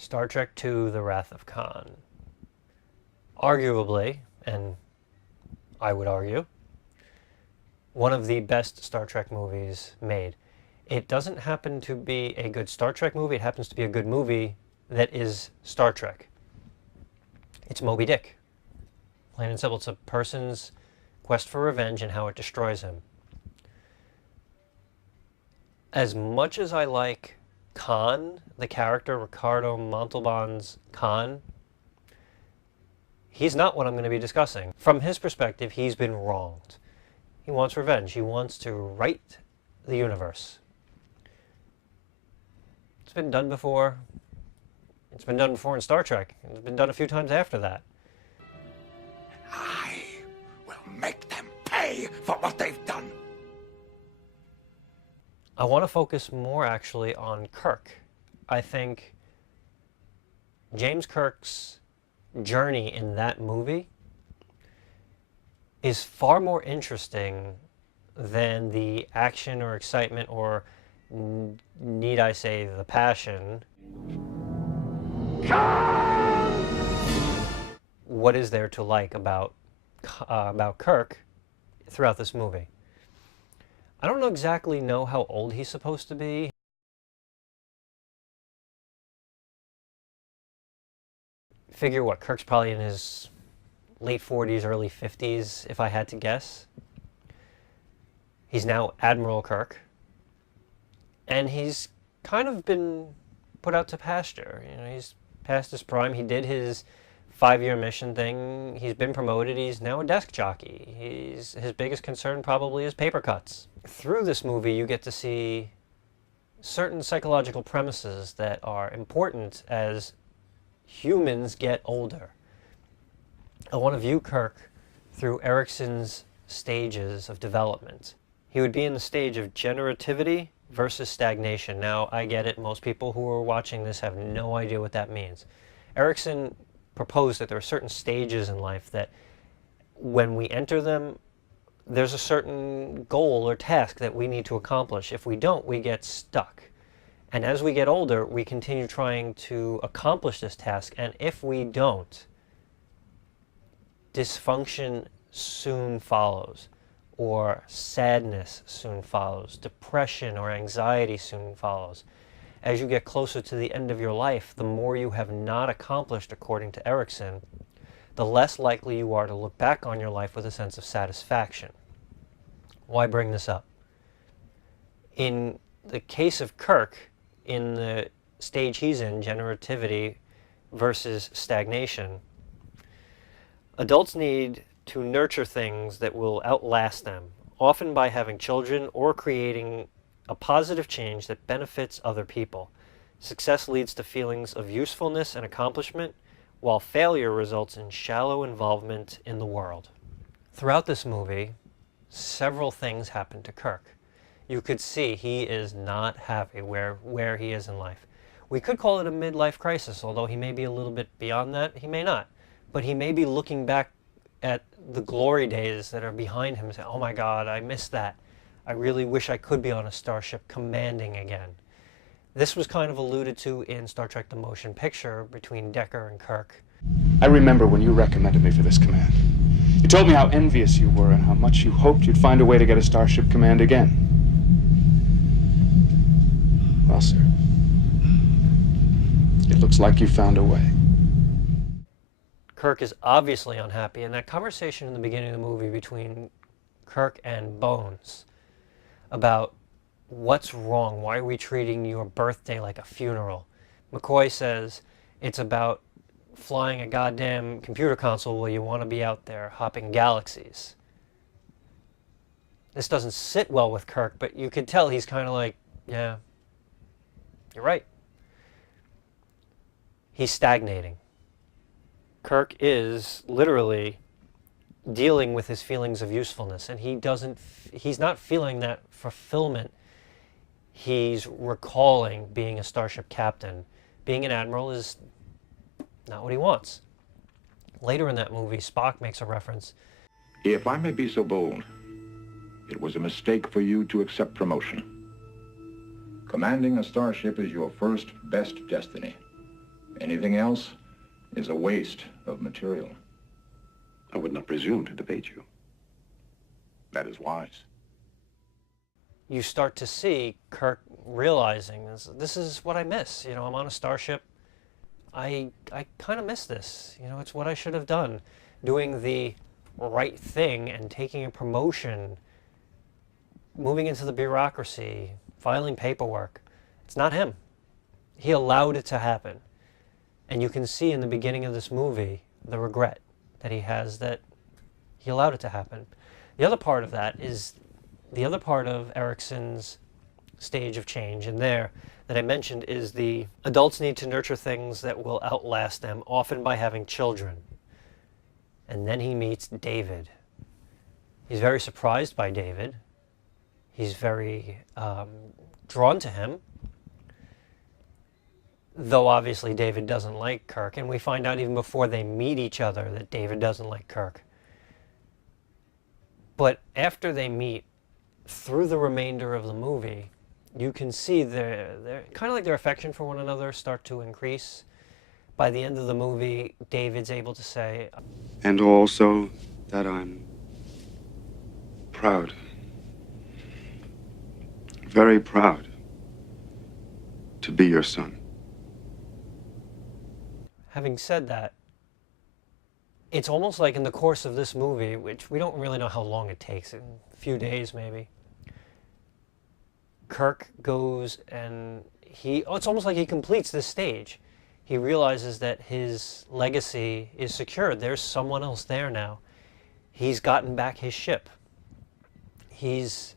Star Trek II: The Wrath of Khan. Arguably, and I would argue, one of the best Star Trek movies made. It doesn't happen to be a good Star Trek movie, it happens to be a good movie that is Star Trek. It's Moby Dick. Plain and simple, it's a person's quest for revenge and how it destroys him. As much as I like Khan, the character, Ricardo Montalban's Khan, he's not what I'm going to be discussing. From his perspective, he's been wronged. He wants revenge. He wants to right the universe. It's been done before. It's been done before in Star Trek. It's been done a few times after that. I will make them pay for what they've done. I want to focus more actually on Kirk. I think James Kirk's journey in that movie is far more interesting than the action or excitement or, need I say, the passion. What is there to like about Kirk throughout this movie? I don't exactly know how old he's supposed to be. Figure what, Kirk's probably in his late 40s, early 50s, if I had to guess. He's now Admiral Kirk. And he's kind of been put out to pasture. You know, he's past his prime. He did his 5-year mission thing. He's been promoted. He's now a desk jockey. His biggest concern probably is paper cuts. Through this movie, you get to see certain psychological premises that are important as humans get older. I want to view Kirk through Erikson's stages of development. He would be in the stage of generativity versus stagnation. Now, I get it. Most people who are watching this have no idea what that means. Erikson proposed that there are certain stages in life that when we enter them, there's a certain goal or task that we need to accomplish. If we don't, we get stuck. And as we get older, we continue trying to accomplish this task. And if we don't, dysfunction soon follows, or sadness soon follows, depression or anxiety soon follows. As you get closer to the end of your life, the more you have not accomplished according to Erikson, the less likely you are to look back on your life with a sense of satisfaction. Why bring this up? In the case of Kirk, in the stage he's in, generativity versus stagnation, adults need to nurture things that will outlast them, often by having children or creating a positive change that benefits other people. Success leads to feelings of usefulness and accomplishment, while failure results in shallow involvement in the world. Throughout this movie, several things happen to Kirk. You could see he is not happy where he is in life. We could call it a midlife crisis, although he may be a little bit beyond that. He may not. But he may be looking back at the glory days that are behind him and saying, oh my God, I missed that. I really wish I could be on a starship commanding again. This was kind of alluded to in Star Trek The Motion Picture between Decker and Kirk. I remember when you recommended me for this command. You told me how envious you were and how much you hoped you'd find a way to get a starship command again. Well, sir, it looks like you found a way. Kirk is obviously unhappy, and that conversation in the beginning of the movie between Kirk and Bones about what's wrong, why are we treating your birthday like a funeral? McCoy says it's about flying a goddamn computer console while you want to be out there hopping galaxies. This doesn't sit well with Kirk, but you could tell he's kind of like, yeah, you're right. He's stagnating. Kirk is literally dealing with his feelings of usefulness, and he's not feeling that fulfillment. He's recalling being a starship captain. Being an admiral is not what he wants. Later in that movie, Spock makes a reference. If I may be so bold, it was a mistake for you to accept promotion. Commanding a starship is your first best destiny. Anything else is a waste of material. I would not presume to debate you. That is wise. You start to see Kirk realizing this is what I miss. You know, I'm on a starship. I kind of miss this. You know, it's what I should have done. Doing the right thing and taking a promotion, moving into the bureaucracy, filing paperwork. It's not him. He allowed it to happen. And you can see in the beginning of this movie the regret that he has that he allowed it to happen. The other part of that is the other part of Erikson's stage of change in there that I mentioned is the adults need to nurture things that will outlast them, often by having children. And then he meets David. He's very surprised by David. He's very drawn to him, though obviously David doesn't like Kirk, and we find out even before they meet each other that David doesn't like Kirk. But after they meet, through the remainder of the movie, you can see their kind of like their affection for one another start to increase. By the end of the movie, David's able to say, And also that I'm proud. Very proud to be your son. having said that, it's almost like in the course of this movie, which we don't really know how long it takes, in a few days maybe, Kirk goes and it's almost like he completes this stage. He realizes that his legacy is secured. There's someone else there now. He's gotten back his ship. He's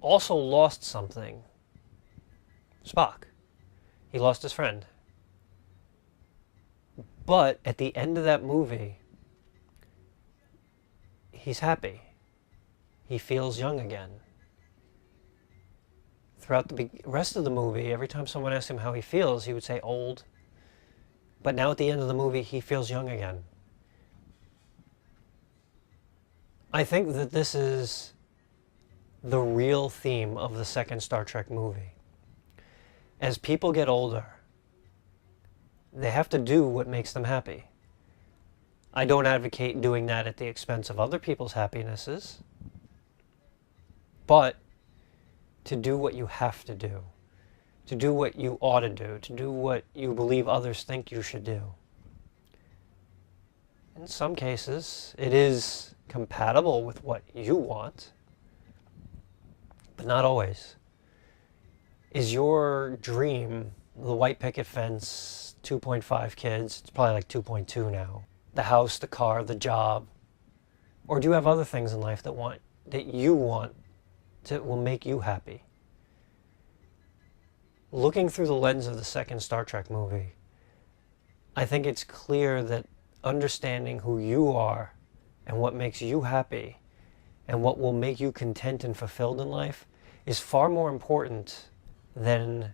also lost something. Spock. He lost his friend. But at the end of that movie, he's happy. He feels young again. Throughout the rest of the movie, every time someone asked him how he feels, he would say old. But now at the end of the movie, he feels young again. I think that this is the real theme of the second Star Trek movie. As people get older, they have to do what makes them happy. I don't advocate doing that at the expense of other people's happinesses, but to do what you have to do what you ought to do what you believe others think you should do. In some cases, it is compatible with what you want, but not always. Is your dream the white picket fence, 2.5 kids? It's probably like 2.2 now. The house, the car, the job. Or do you have other things in life that you want will make you happy? Looking through the lens of the second Star Trek movie, I think it's clear that understanding who you are and what makes you happy and what will make you content and fulfilled in life is far more important than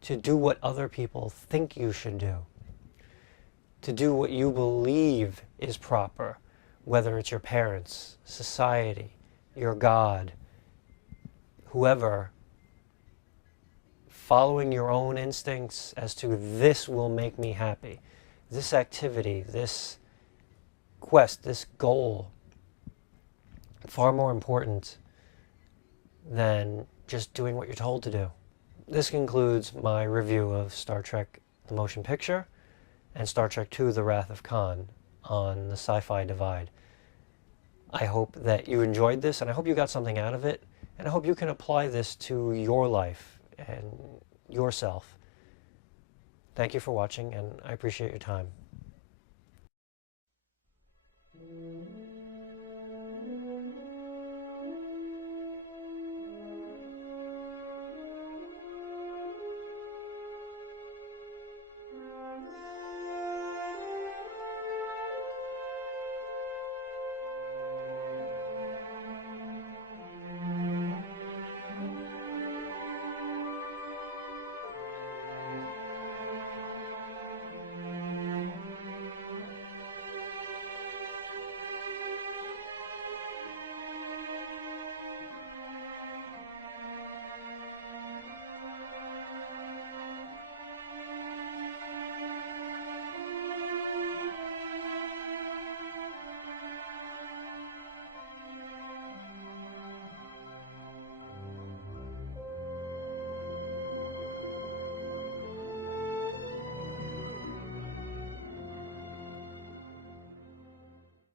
to do what other people think you should do. To do what you believe is proper, whether it's your parents, society, your God, whoever. Following your own instincts as to this will make me happy. This activity, this quest, this goal, far more important than just doing what you're told to do. This concludes my review of Star Trek the Motion Picture and Star Trek II The Wrath of Khan on the Sci-Fi Divide. I hope that you enjoyed this, and I hope you got something out of it, and I hope you can apply this to your life and yourself. Thank you for watching, and I appreciate your time.